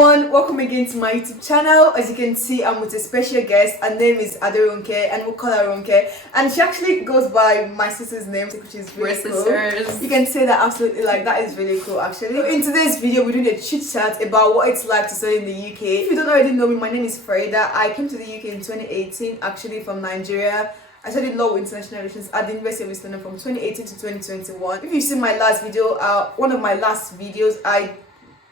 everyone, welcome again to my YouTube channel. As you can see, I'm with a special guest. Her name is Aderonke and we'll call her Ronke. And she actually goes by my sister's name, which is really cool. Sisters. You can say that absolutely, like that is really cool actually. So in today's video, we're doing a chit chat about what it's like to study in the UK. If you don't already know me, my name is Farida. I came to the UK in 2018, actually from Nigeria. I studied law with international relations at the University of East London from 2018 to 2021. If you've seen my last video, one of my last videos, I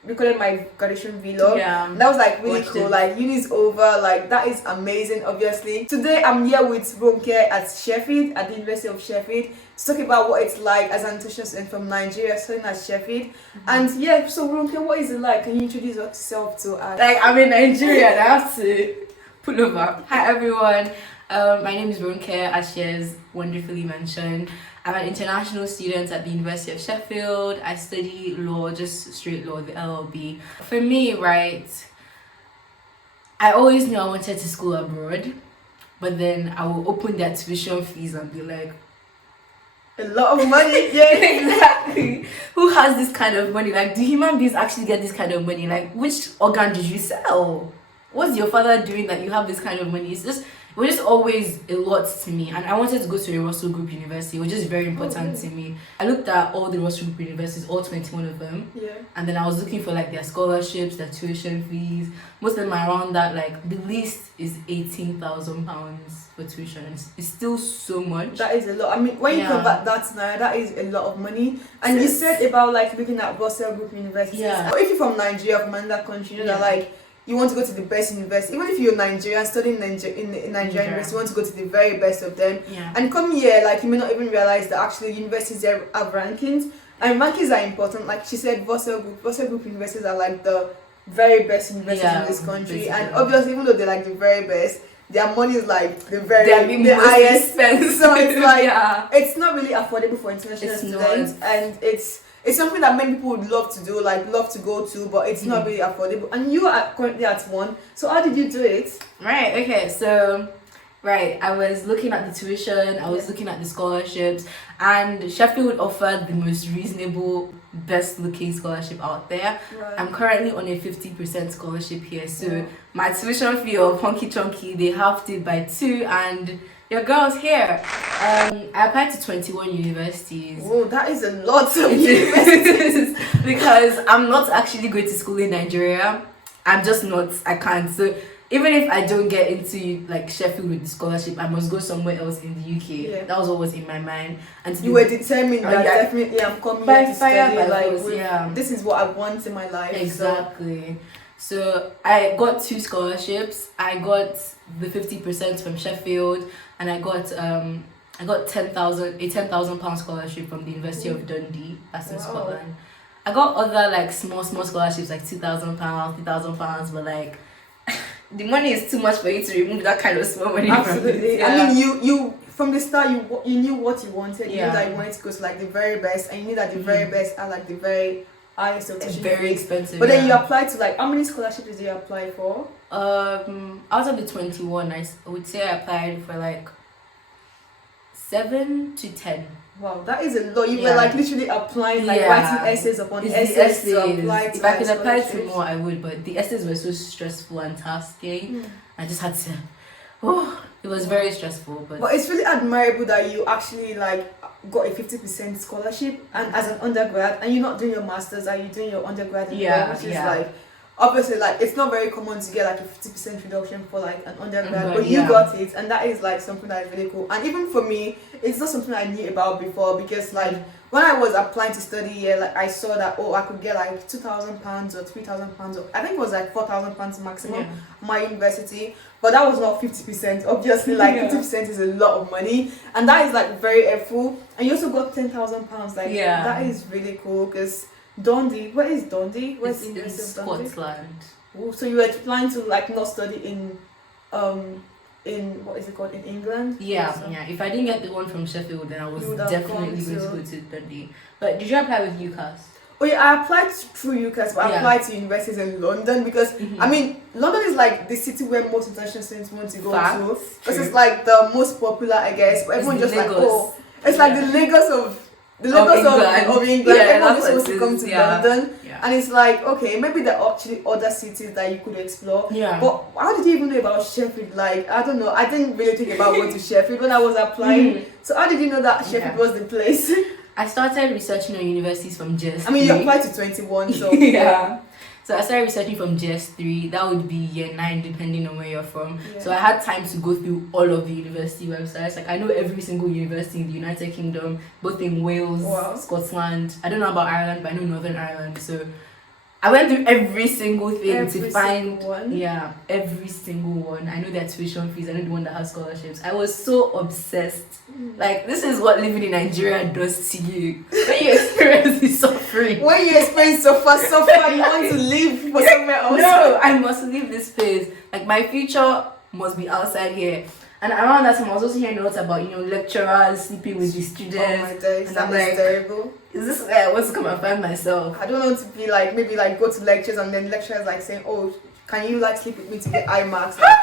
recorded my graduation vlog. Yeah, that was like really cool. it. Like uni's over, like that is amazing. Obviously today I'm here with Ronke at Sheffield, at the University of Sheffield, to talk about what it's like as an international student from Nigeria studying at Sheffield. And yeah, so Ronke, what is it like? Can you introduce yourself to us? Like, I'm in Nigeria and I have to pull over. Hi everyone, my name is Ronke, as she has wonderfully mentioned. I'm an international student at the University of Sheffield. I study law, just straight law, the LLB. For me, right, I always knew I wanted to school abroad, but then I will open their tuition fees and be like, A lot of money, yeah. exactly. Who has this kind of money? Like, do human beings actually get this kind of money? Like, which organ did you sell? What's your father doing that you have this kind of money? It was just always a lot to me, and I wanted to go to a Russell Group University, which is very important to me. I looked at all the Russell Group universities, all 21 of them, and then I was looking for like their scholarships, their tuition fees. Most of them are around that. Like the least is £18,000 for tuition. It's still so much. That is a lot. I mean, when you convert that to now, that is a lot of money. And you said about like looking at Russell Group universities. Yeah. But if you're from Nigeria, from another country, you know that like you want to go to the best university. Even if you're Nigerian studying in Nigerian university, you want to go to the very best of them. Yeah. And come here, like you may not even realize that actually universities there have rankings, and rankings are important. Like she said, Russell Group universities are like the very best universities in this country. basically. And obviously, even though they're like the very best, their money is like the highest spend. So it's like yeah. it's not really affordable for international It's students, not. and it's something that many people would love to do, like love to go to, but it's not really affordable. And you are currently at one, so how did you do it? Right, okay, so I was looking at the tuition, I was looking at the scholarships, and Sheffield offered the most reasonable, best looking scholarship out there. I'm currently on a 50% scholarship here, so my tuition fee of Honky Chunky, they halved it by 2, and your girl's here. I applied to 21 universities. Oh, that is a lot of universities. Because I'm not actually going to school in Nigeria. I'm just not. I can't. So even if I don't get into like Sheffield with the scholarship, I must go somewhere else in the UK. Yeah. That was what was in my mind. And You were determined that definitely I'm coming here to study. Like this is what I want in my life. Exactly. So I got 2 scholarships. I got the 50% from Sheffield, and I got a £10,000 scholarship from the University of Dundee. That's in Scotland. I got other like small scholarships like £2,000, £3,000, but like the money is too much for you to remove that kind of small money. Absolutely. From it. I mean, you from the start you knew what you wanted. You knew that you wanted to go to like the very best, and you knew that the very best are like the very highest of tuition. Very expensive. But then you applied to like how many scholarships did you apply for? Out of the 21, I would say I applied for like 7 to 10. Wow, that is a lot. You were like literally applying, like writing essays upon essays to apply to. If I could apply to more, I would, but the essays were so stressful and tasking. I just had to. Oh, it was very stressful. But it's really admirable that you actually like got a 50% scholarship, and as an undergrad, and you're not doing your masters, are you doing your undergrad? Which is like obviously like it's not very common to get like a 50% reduction for like an undergrad, but you got it, and that is like something that is really cool. And even for me, it's not something I knew about before, because like when I was applying to study here, like I saw that I could get like £2,000 or £3,000, or I think it was like £4,000 maximum my university, but that was not 50%. Obviously, like 50% is a lot of money, and that is like very helpful. And you also got £10,000, like that is really cool, because Dundee, where is Dundee? It's in Scotland. Oh, so you were planning to like not study in what is it called, in England? If I didn't get the one from Sheffield, then I was definitely going to go to Dundee. But did you apply with UCAS? Oh yeah, I applied through UCAS, but I applied to universities in London, because I mean London is like the city where most international students want to go to, because it's like the most popular, I guess. But everyone just Lagos. like it's like the Lagos of England. Everyone just wants to come to London. And it's like, okay, maybe there are actually other cities that you could explore. Yeah. But how did you even know about Sheffield? Like, I don't know. I didn't really think about going to Sheffield when I was applying. So how did you know that Sheffield was the place? I started researching on universities from JS3. I mean, you applied to 21, so yeah. So I started researching from JS3. That would be year 9, depending on where you're from. Yeah. So I had time to go through all of the university websites. Like, I know every single university in the United Kingdom, both in Wales, Scotland. I don't know about Ireland, but I know Northern Ireland. So I went through every single thing to find every single one. I know their tuition fees. I know the one that has scholarships. I was so obsessed. Like, this is what living in Nigeria does to you. When you experience the suffering. When you experience suffer, you want to live for somewhere else. No, I must leave this place. Like, my future must be outside here. And around that time, I was also hearing a lot about, lecturers sleeping with the students. Oh my days, and that is terrible. Is this where I want to come and find myself? I don't want to be like, maybe like go to lectures and then lecturers like saying, oh, can you like sleep with me to get eye marks? Like,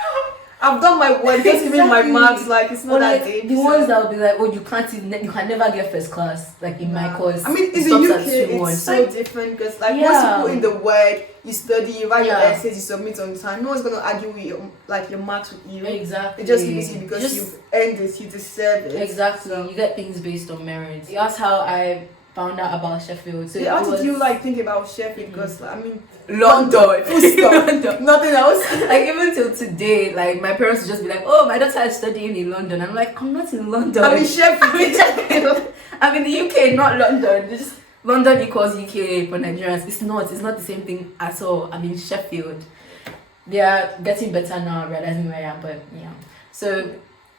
I've done my work, just giving my marks, like it's not that deep. The ones that will be like, oh, you can never get first class, like in my course. I mean, in the UK, it's so different because like once you put in the work, you study, you write your essays, you submit on time. No one's gonna argue with your marks with you. Exactly. It just gives you because you've earned it, you deserve it. Exactly. So you get things based on merit. That's how I found out about Sheffield. So how did you think about Sheffield? Because I mean, London. Full stop. Nothing else. Like, even till today, like my parents would just be like, "Oh, my daughter is studying in London." I'm like, "I'm not in London. I'm in Sheffield. I'm in the UK, not London. Just London equals UK for Nigerians. It's not. It's not the same thing at all. I'm in Sheffield. They are getting better now, realizing where I am, but yeah. So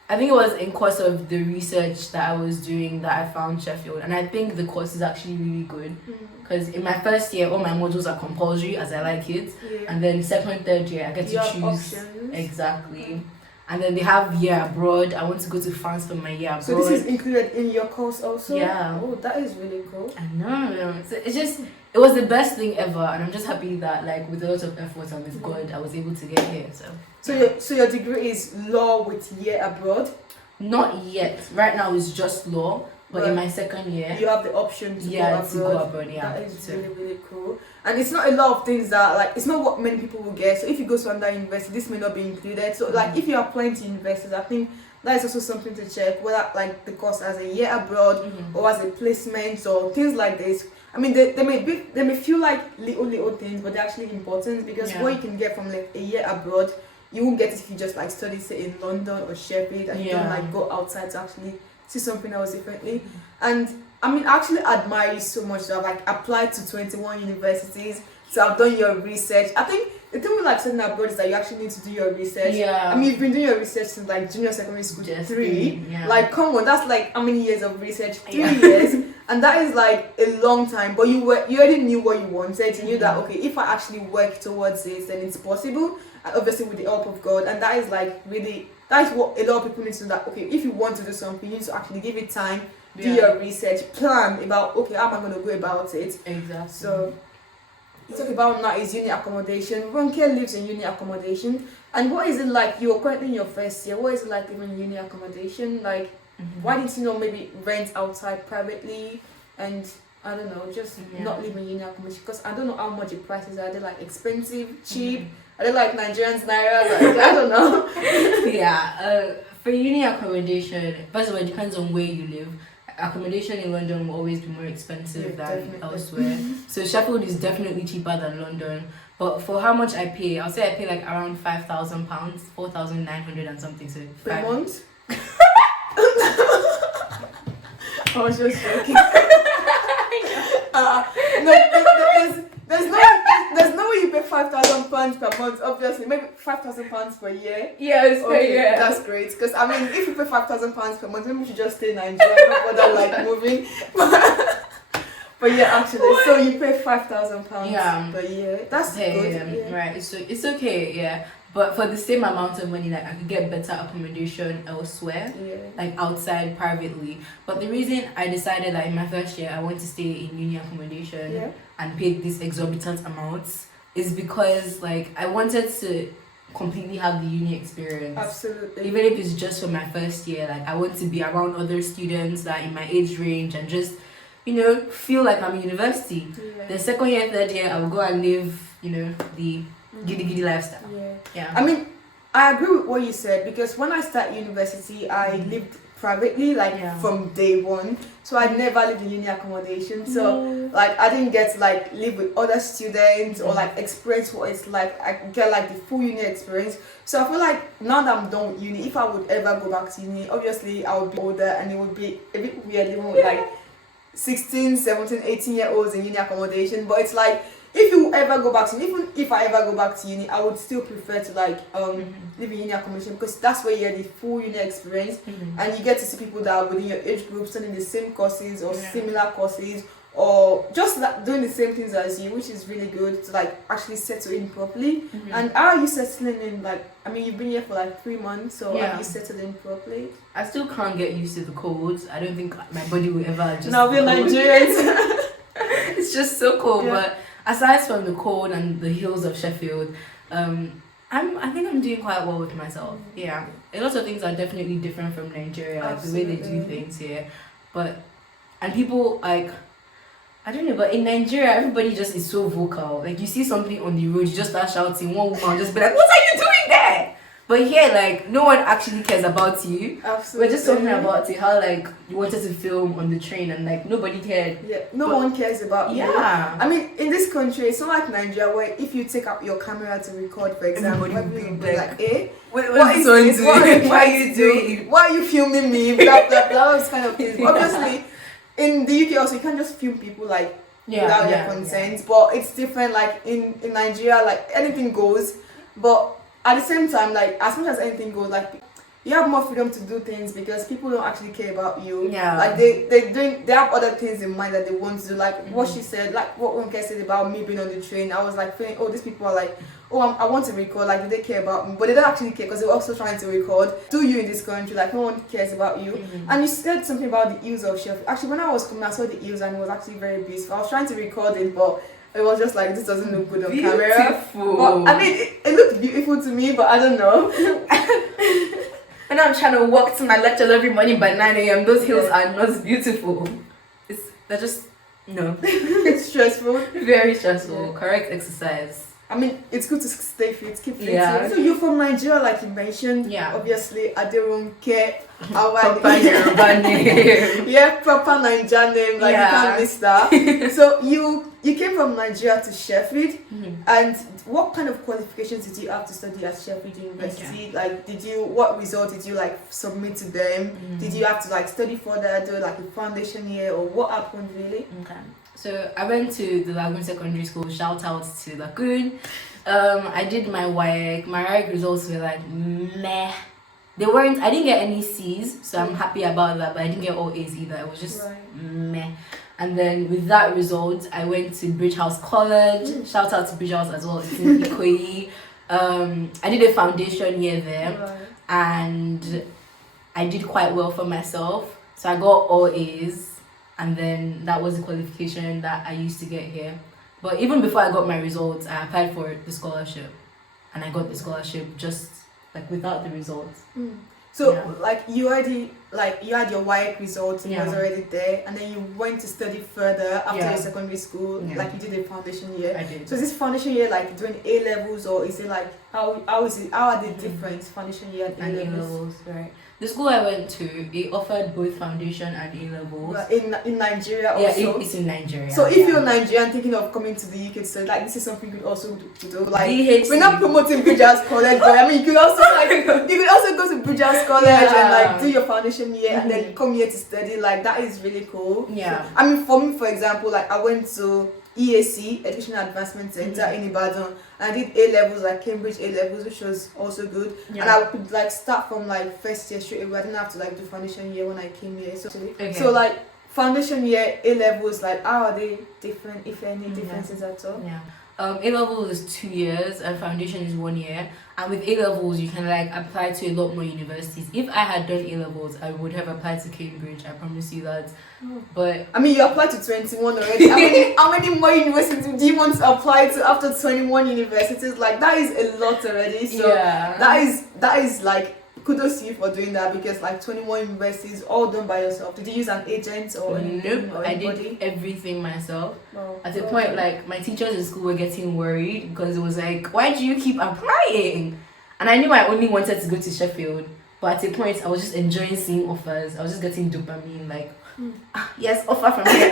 I think it was in course of the research that I was doing that I found Sheffield, and I think the course is actually really good because in my first year all my modules are compulsory as I like it, and then second, third year I get to choose options. Exactly, and then they have year abroad. I want to go to France for my year abroad. So this is included in your course also? Yeah. Oh, that is really cool. I know. So it was the best thing ever, and I'm just happy that like with a lot of effort and with God I was able to get here. So your degree is law with year abroad? Not yet. Right now it's just law, but in my second year you have the option to go abroad. Yeah, that is really, really cool. And it's not a lot of things that like it's not what many people will get. So if you go to another university, this may not be included. So like if you are applying to universities, I think that is also something to check whether like the course as a year abroad or as a placement or things like this. I mean, they may feel like little things, but they're actually important because what you can get from like a year abroad, you won't get it if you just like study say in London or Sheffield and you don't like go outside to actually see something else differently. And I mean, I actually admire you so much to have like applied to 21 universities, to have done your research. I think the thing with like studying abroad is that you actually need to do your research. Yeah. I mean, you've been doing your research since like junior secondary school, Just 3. Yeah. Like, come on, that's like how many years of research? 3 years. And that is like a long time. But you already knew what you wanted. You knew that, okay, if I actually work towards it, then it's possible. And obviously with the help of God. And that is like really, that is what a lot of people need to know, that, okay, if you want to do something, you need to actually give it time, do your research, plan about, okay, how am I going to go about it? Exactly. So, you talk about now is uni accommodation. Ronke lives in uni accommodation. And what is it like? You're currently in your first year. What is it like living in uni accommodation? Like, why didn't you maybe rent outside privately? And I don't know, just not living in uni accommodation? Because I don't know how much the prices are. Are they like expensive, cheap? Are they like Nigerians naira? Like, I don't know. For uni accommodation, first of all, it depends on where you live. Accommodation in London will always be more expensive than elsewhere. So Sheffield is definitely cheaper than London. But for how much I pay, I'll say I pay like around £5,000, 4,900 and something. So per month? I was just joking. There's no way you pay £5,000 per month. Obviously, maybe £5,000 per year. Yes, per year. That's great. Because I mean, if you pay £5,000 per month, maybe you should just stay in Nigeria, not bother like moving. But yeah, actually, so you pay £5,000 per year. That's good. Right. So it's okay. Yeah. But for the same amount of money, like I could get better accommodation elsewhere, like outside privately. But the reason I decided that in my first year I want to stay in uni accommodation and pay these exorbitant amounts is because like I wanted to completely have the uni experience. Absolutely. Even if it's just for my first year, like I want to be around other students that are in my age range and just feel like I'm in university. Yeah. The second year, third year, I will go and live, the giddy lifestyle. Yeah. I mean, I agree with what you said, because when I started university, I lived privately, from day one. So I never lived in uni accommodation. So I didn't get to live with other students or experience what it's like. I get the full uni experience. So I feel like now that I'm done with uni, if I would ever go back to uni, obviously I would be older and it would be a bit weird living with 16, 17, 18-year-olds in uni accommodation. But it's if you ever go back to uni, even if I ever go back to uni, I would still prefer to live in uni accommodation, because that's where you get the full uni experience, and you get to see people that are within your age group studying the same courses or similar courses, or just doing the same things as you, which is really good to actually settle in properly. And how are you settling in? I mean, you've been here for 3 months, so have you settled in properly? I still can't get used to the cold. I don't think my body will ever adjust. Now we're Nigerians. It's just so cold, but aside from the cold and the hills of Sheffield, I think I'm doing quite well with myself. Yeah, a lot of things are definitely different from Nigeria, the way they do things here. And people I don't know, but in Nigeria, everybody just is so vocal. You see something on the road, you just start shouting. One woman will just be like, "What are you doing there?" But here, no one actually cares about you. Absolutely. We're just talking about how you wanted to film on the train and nobody cared. Yeah, no one cares about you. Yeah. I mean, in this country, it's not like Nigeria where if you take out your camera to record, for example, everybody will be like, "Eh, what is this? Why are you doing? Why are you filming me?" Blah blah blah. Those kind of things. Obviously, in the UK also, you can't just film people without their consent. But it's different. In Nigeria, anything goes. But at the same time, as much as anything goes, you have more freedom to do things because people don't actually care about you. Yeah. They have other things in mind that they want to do. What she said, what Ronke said about me being on the train. I was feeling, oh, these people are I want to record. Do they care about me? But they don't actually care because they're also trying to record. Do you in this country? No one cares about you. And you said something about the hills of Sheffield. Actually, when I was coming, I saw the hills and it was actually very beautiful. I was trying to record it, but it was just this doesn't look good on camera. But, I mean, it looked beautiful to me, but I don't know. When I'm trying to walk to my lecture every morning by 9 a.m., those hills are not beautiful. They're just, no. It's stressful. Very stressful. Correct exercise. I mean, it's good to stay fit, keep fit. Yeah. So you're from Nigeria, like you mentioned. Yeah. Obviously, Aderonke. Proper Yoruba name. Yeah, proper Nigerian name. You can't miss that. So you came from Nigeria to Sheffield, and what kind of qualifications did you have to study at Sheffield University? Okay. What result did you submit to them? Did you have to study further, do a foundation year, or what happened really? Okay. So I went to the Lagoon Secondary School. Shout out to Lagoon. I did my WAEC. My WAEC results were meh. They weren't. I didn't get any C's, so I'm happy about that. But I didn't get all A's either. It was just meh. And then with that result, I went to Bridge House College. Shout out to Bridge House as well. It's in Ikoyi. I did a foundation year there, and I did quite well for myself. So I got all A's. And then that was the qualification that I used to get here. But even before I got my results, I applied for the scholarship. And I got the scholarship just without the results. So you already you had your WAEC results, it was already there, and then you went to study further after your secondary school, you did a foundation year. I did. So is this foundation year doing A levels, or is it how is it, how are the different foundation year and A levels? Right. The school I went to, it offered both foundation and A levels. But in Nigeria also? Yeah, it's in Nigeria. So if you're Nigerian thinking of coming to the UK to study, this is something you could also do. We're not promoting Bridge House College, but I mean you could also go to Bridge House College and do your foundation year and then come here to study. That is really cool. Yeah. So, I mean, for me, for example, I went to EAC, Educational Advancement Center in Ibadan, and I did A levels, Cambridge A levels, which was also good. And I could start from first year straight away. I didn't have to do foundation year when I came here. So foundation year A levels, how are they different, if any differences at all? Yeah. A level is 2 years and foundation is 1 year. And with A levels, you can apply to a lot more universities. If I had done A levels, I would have applied to Cambridge. I promise you that. But I mean, you applied to 21 already. How many more universities do you want to apply to after 21 universities? That is a lot already. So that is kudos to you for doing that, because like 21 universities all done by yourself. Did you use an agent or anything? Nope, or I did everything myself. Wow. At a point, like my teachers in school were getting worried because it was like, why do you keep applying? And I knew I only wanted to go to Sheffield, but at a point I was just enjoying seeing offers. I was just getting dopamine, like, yes, offer from here.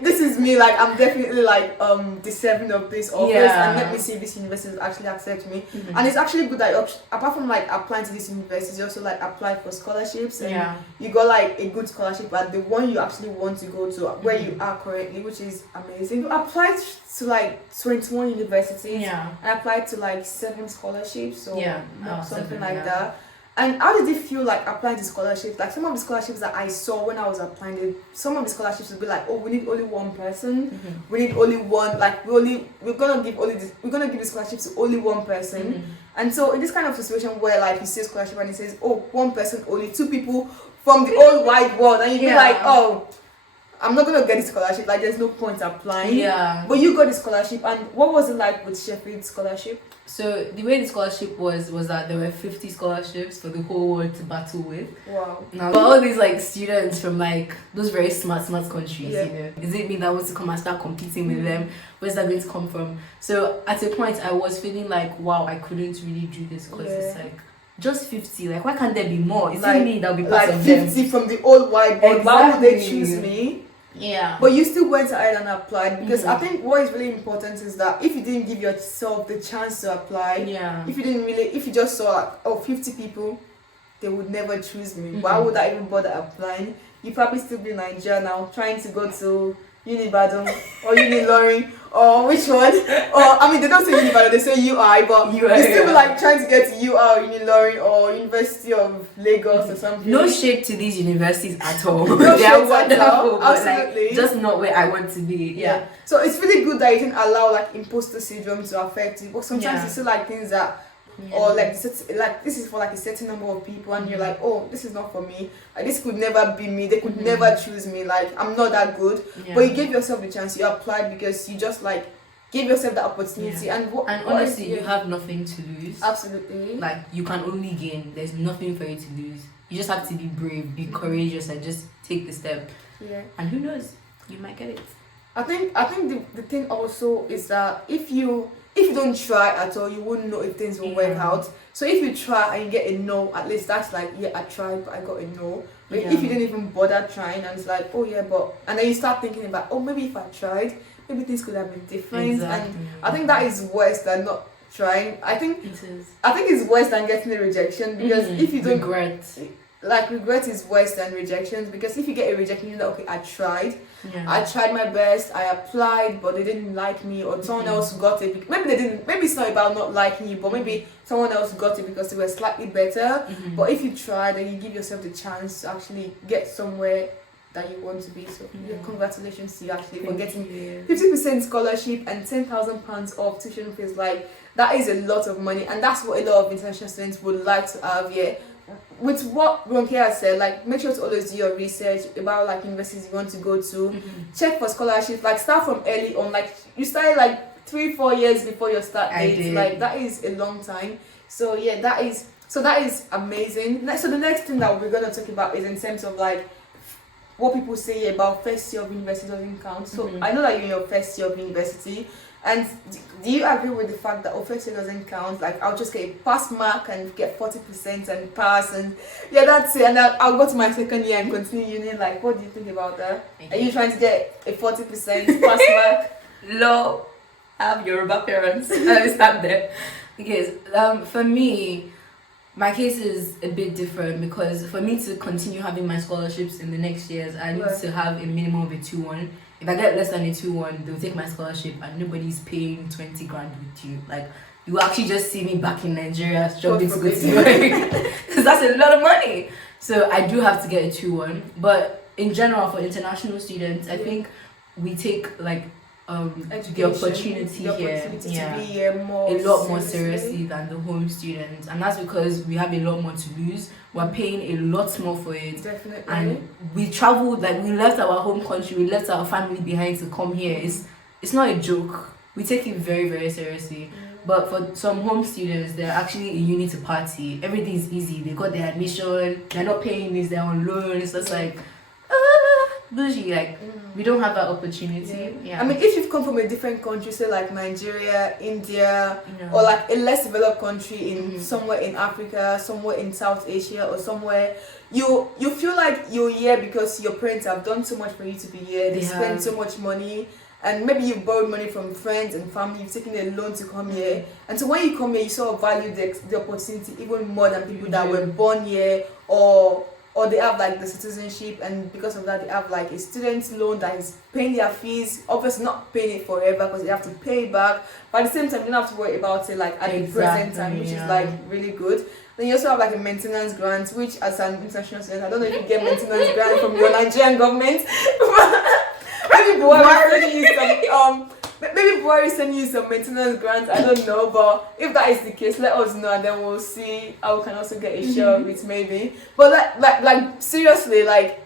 This is me, like I'm definitely like deserving of this offers, Yeah. and let me see if this university actually accept me. Mhm. And it's actually good that apart from like applying to this university, you also like apply for scholarships, and Yeah. you got like a good scholarship at the one you actually want to go to, where you are currently, which is amazing. You applied to like 21 universities, Yeah. and applied to like 7 scholarships, or Yeah. something 7, like yeah. that. And how did it feel like applying to scholarships? Like some of the scholarships that I saw when I was applying, some of the scholarships would be like, oh, we need only one person. Mhm. We need only one. Like we're gonna give the scholarship to only one person. Mhm. And so in this kind of situation where like you see a scholarship and it says, oh, one person, only 2 people from the whole wide world, and you'd be Yeah. like, oh, I'm not gonna get the scholarship. Like there's no point applying. Yeah. But you got the scholarship, and what was it like with Sheffield scholarship? So the way the scholarship was that there were 50 scholarships for the whole world to battle with. Wow. Now, but all these like students from like those very smart countries, Yeah. you know, is it me that wants to come and start competing with them? Where's that going to come from? So at a point, I was feeling like, wow, I couldn't really do this because it's like just 50. Like, why can't there be more? Is it me that'll be part like of 50 them? from the whole wide world? Why would they Exactly. choose me? Yeah. But you still went ahead and applied, because I Mhm. think what is really important is that if you didn't give yourself the chance to apply, Yeah. if you just saw like, oh, 50 people, they would never choose me. Why Mhm. would I even bother applying? You'd probably still be in Nigeria now, trying to go to Unibadan or Unilorin or which one? Or I mean, they don't say Unibadan, they say UI, but UI, you still be yeah. like trying to get to UI or Unilorin or University of Lagos or something. No shade to these universities at all. No They are shade at all, wonderful, but absolutely. like just not where I want to be. Yeah. So it's really good that you didn't allow like imposter syndrome to affect you. But sometimes Yeah. you see like things that, or like this is for like a certain number of people, and you're like, oh, this is not for me. Like, this could never be me. They could Mhm. never choose me. Like I'm not that good. Yeah. But you gave yourself the chance. You applied because you just like gave yourself the opportunity. Yeah. And what? And what is- honestly, you have nothing to lose. absolutely. Like you can only gain. There's nothing for you to lose. You just have to be brave, be courageous, and just take the step. Yeah. And who knows, you might get it. I think the thing also is that if you don't try at all, you wouldn't know if things will work Yeah. out. So if you try and you get a no, at least that's like, yeah, I tried but I got a no. But Yeah. if you didn't even bother trying and it's like, oh yeah, but, and then you start thinking about, oh, maybe if I tried, maybe things could have been different. Exactly. And I think that is worse than not trying. I think It is. it's worse than getting a rejection, because Mhm. if you don't regret. like, regret is worse than rejections, because if you get a rejection, you know, okay, I tried my best, I applied, but they didn't like me, or someone Mhm. else got it. Maybe they didn't. Maybe it's not about not liking you, but maybe someone else got it because they were slightly better. Mhm. But if you try, then you give yourself the chance to actually get somewhere that you want to be. So yeah, Mhm. congratulations to you actually for Thank getting you. 50% scholarship and £10,000 off tuition fees. Like that is a lot of money, and that's what a lot of international students would like to have. Yeah. With what Ronke has said, like make sure to always do your research about like universities you want to go to. Mhm. Check for scholarships. Like start from early on. Like you started like 3-4 years before your start I date. did. Like that is a long time. So yeah, that is amazing. So the next thing that we're gonna talk about is in terms of like what people say about first year of university doesn't count. So Mhm. I know that you're in your first year of university, and do you agree with the fact that first year doesn't count? Like I'll just get a pass mark and get 40% and pass, and yeah, that's it. And I'll go to my second year and continue uni. Like, what do you think about that? Are you trying to get a 40% pass mark? Low. I have Yoruba parents. Let me start there. Okay, for me, my case is a bit different, because for me to continue having my scholarships in the next years, I need Right. to have a minimum of a 2-1. If I get less than a 2-1, they'll take my scholarship and nobody's paying 20 grand with you. Like, you will actually just see me back in Nigeria struggling to go to work. Because that's a lot of money. So I do have to get a 2-1. But in general, for international students, I think we take like the Education, opportunity the here opportunity yeah, to be here more a lot more seriously than the home students, and that's because we have a lot more to lose. We're paying a lot more for it, Definitely. and we traveled, like we left our home country, we left our family behind to come here. It's not a joke. We take it very, very seriously. But for some home students, they're actually in uni to party. Everything's easy. They got their admission. They're not paying this. They're on loan. It's just like, bougie. Like we don't have that opportunity. Yeah. I mean, if you've come from a different country, say like Nigeria, India, or like a less developed country in somewhere in Africa, somewhere in South Asia, or somewhere, you feel like you're here because your parents have done so much for you to be here. They spend so much money. And maybe you borrowed money from friends and family, you've taken a loan to come here. And so when you come here, you sort of value the opportunity even more than people that were born here, or they have like the citizenship, and because of that they have like a student loan that is paying their fees, obviously not paying it forever because they have to pay it back, but at the same time you don't have to worry about it like at the present time, which is like really good. Then you also have like a maintenance grant, which as an international student, I don't know if you get maintenance grant from your Nigerian government. Maybe Buhari sending you some maintenance grants, I don't know, but if that is the case, let us know and then we'll see how we can also get a share of it maybe. But like seriously, like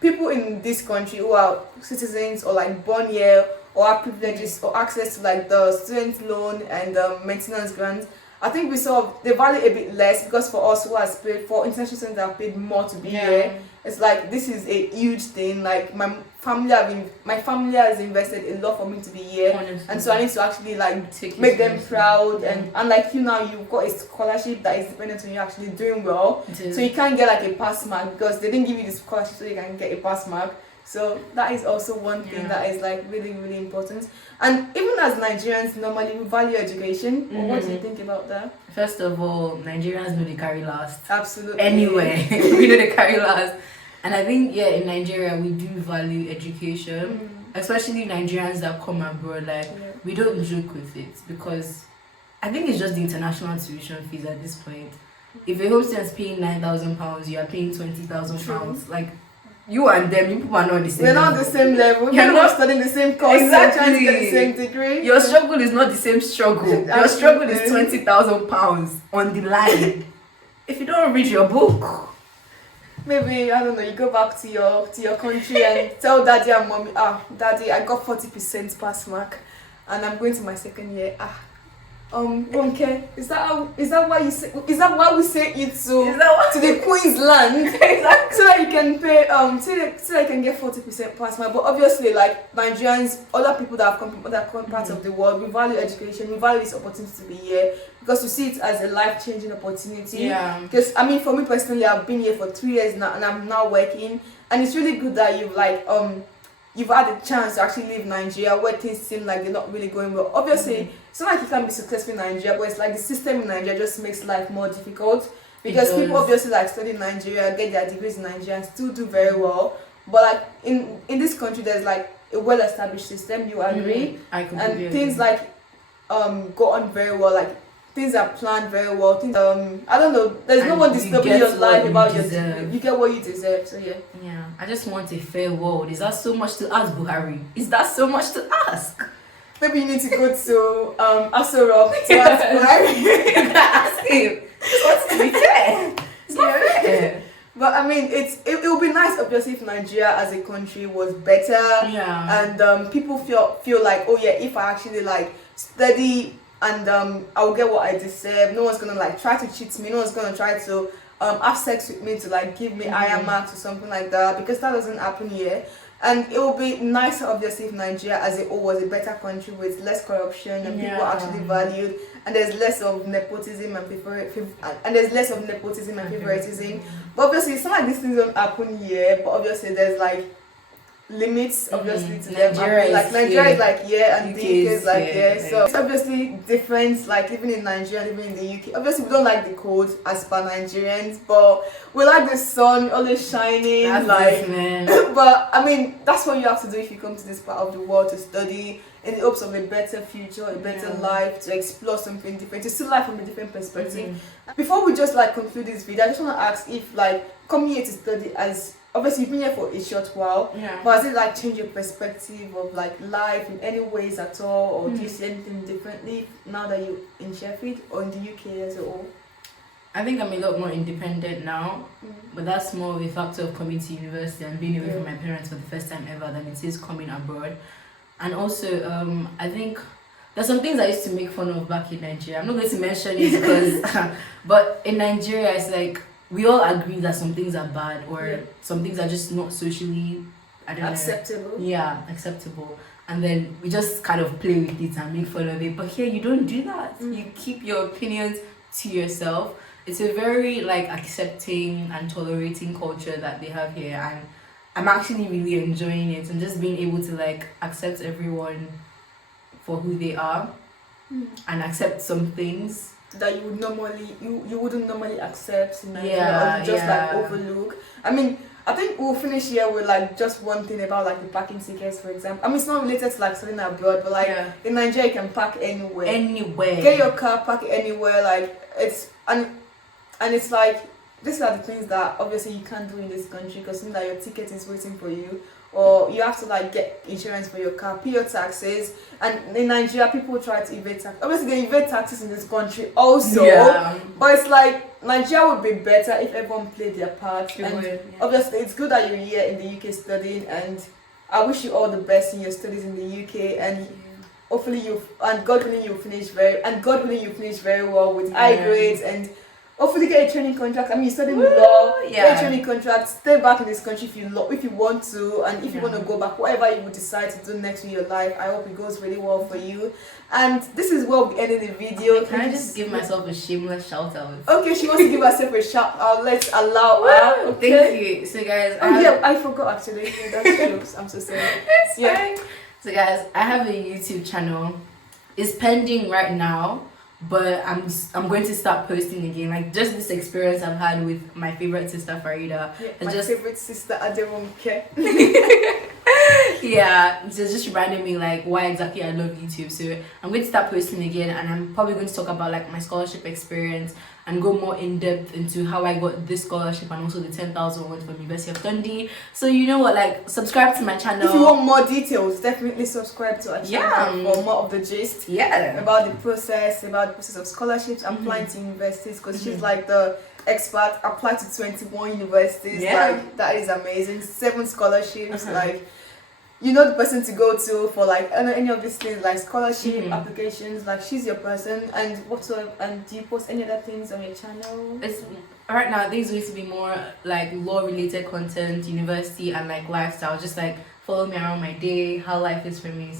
people in this country who are citizens or like born here or have privileges or access to like the student loan and maintenance grants, I think we they value a bit less, because for us who has paid, for international students that have paid more to be here, it's like this is a huge thing. Like my family has invested a lot for me to be here. Honestly. And so I need to actually like make them proud, and like you now, you've got a scholarship that is dependent on you actually doing well. So you can't get like a pass mark because they didn't give you the scholarship so you can get a pass mark. So that is also one thing that is like really, really important. And even as Nigerians, normally we value education. What do you think about that? First of all, Nigerians know they carry last. Absolutely. Anyway, we know they carry last. And I think, in Nigeria, we do value education. Especially Nigerians that come abroad. Like, we don't joke with it, because I think it's just the international tuition fees at this point. If a home student is paying £9,000, you are paying £20,000. Like, you and them, you people are not on the same level. We're not on the same level. You're not studying the same course. Exactly. Trying to get the same degree. Your struggle is not the same struggle. Your struggle is £20,000 on the line. If you don't read your book, maybe, I don't know, you go back to your country and tell daddy and mommy, daddy, I got 40% pass mark and I'm going to my second year. Ronke, is that why we sent you to the Queen's Land? Exactly. So that you can pay so that you can get 40% pass mark. But obviously, like Nigerians, other people that have come from other parts of the world, we value education, we value this opportunity to be here because we see it as a life-changing opportunity. Yeah. Because I mean, for me personally, I've been here for 3 years now and I'm now working, and it's really good that you've had a chance to actually leave Nigeria where things seem like they're not really going well. Obviously, it's not like you can be successful in Nigeria, but it's like the system in Nigeria just makes life more difficult, because people obviously like study in Nigeria, get their degrees in Nigeria and still do very well. But like in this country, there's like a well-established system, you agree? I completely agree. Things like go on very well, like things are planned very well. Things, I don't know, there's no one disturbing your life about you get what you deserve. So yeah, I just want a fair world. Is that so much to ask, Buhari? Is that so much to ask? Maybe you need to go to Aso Rock to ask Buhari. Ask him. What's to be fair? It's not fair. But I mean, it would be nice, obviously, if Nigeria as a country was better. Yeah. And people feel like, oh yeah, if I actually like study and I'll get what I deserve. No one's gonna like try to cheat me. No one's gonna try to have sex with me to like give me higher marks or something like that, because that doesn't happen here. And it would be nicer, obviously, if Nigeria as a whole was a better country with less corruption and people actually valued, and there's less of nepotism and favoritism. But obviously, it's not like these things don't happen here. But obviously, there's like limits, obviously, to them. Like Nigeria is like and the UK is like so it's obviously different. Like living in Nigeria, living in the UK. Obviously, we don't like the cold as per Nigerians, but we like the sun always shining. But I mean, that's what you have to do if you come to this part of the world to study in the hopes of a better future, a better life, to explore something different, to see life from a different perspective. Before we just like conclude this video, I just want to ask if like coming here to study, as obviously you've been here for a short while, but has it like changed your perspective of like life in any ways at all, or do you see anything differently now that you're in Sheffield or in the UK as a whole? I think I'm a lot more independent now, but that's more of a factor of coming to university and being away from my parents for the first time ever than it is coming abroad. And also, I think There's some things I used to make fun of back in Nigeria. I'm not going to mention it because, but in Nigeria, it's like we all agree that some things are bad or some things are just not socially, I don't acceptable. know. Yeah, acceptable. And then we just kind of play with it and make fun of it. But here, you don't do that. You keep your opinions to yourself. It's a very like accepting and tolerating culture that they have here, and I'm actually really enjoying it and just being able to like accept everyone for who they are and accept some things that you would normally you wouldn't normally accept in Nigeria, or just like overlook. I mean, I think we'll finish here with like just one thing about like the parking tickets, for example. I mean, it's not related to like studying abroad, but like in Nigeria you can park anywhere. Get your car, park it anywhere. Like it's and it's like these are the things that obviously you can't do in this country because like your ticket is waiting for you, or you have to like get insurance for your car, pay your taxes. And in Nigeria, people try to evade tax. Obviously, they evade taxes in this country also. But it's like Nigeria would be better if everyone played their part. Obviously, it's good that you're here in the UK studying, and I wish you all the best in your studies in the UK. And hopefully God willing you finish very well with high grades, and hopefully get a training contract. I mean, you studying law, get a training contract, stay back in this country if you want to, and if you want to go back, whatever you would decide to do next in your life, I hope it goes really well for you. And this is where we ended the video. Can I just give myself a shameless shout out? Okay, she wants to give herself a shout out. Let's allow her. Okay. Thank you. So guys, I forgot actually. Yeah, that's true. I'm so sorry. It's fine. So guys, I have a YouTube channel. It's pending right now, but I'm going to start posting again. Like just this experience I've had with my favorite sister Farida. Favorite sister Aderonke. So just reminding me like why exactly I love YouTube. So I'm going to start posting again, and I'm probably going to talk about like my scholarship experience and go more in depth into how I got this scholarship and also the 10,000 won from University of Dundee. So you know what, like subscribe to my channel. If you want more details, definitely subscribe to our channel for more of the gist. About the process of scholarships, applying to universities, because she's like the expert. Applied to 21 universities. Like that is amazing. 7 scholarships. Like you know the person to go to for like any of these things, like scholarship applications. Like she's your person. And and do you post any other things on your channel? It's right now these used to be more like law related content, university, and like lifestyle. Just like follow me around my day, how life is for me.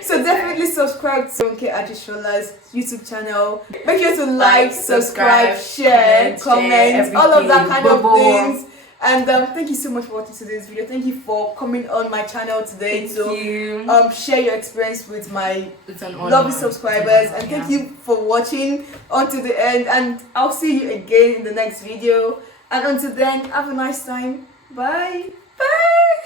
So definitely subscribe to Ronke Adeshola's YouTube channel. Make sure to like, subscribe, share, comment, all of that kind of things. And thank you so much for watching today's video. Thank you for coming on my channel today to share your experience with my lovely subscribers. And thank you for watching until the end. And I'll see you again in the next video. And until then, have a nice time. Bye. Bye.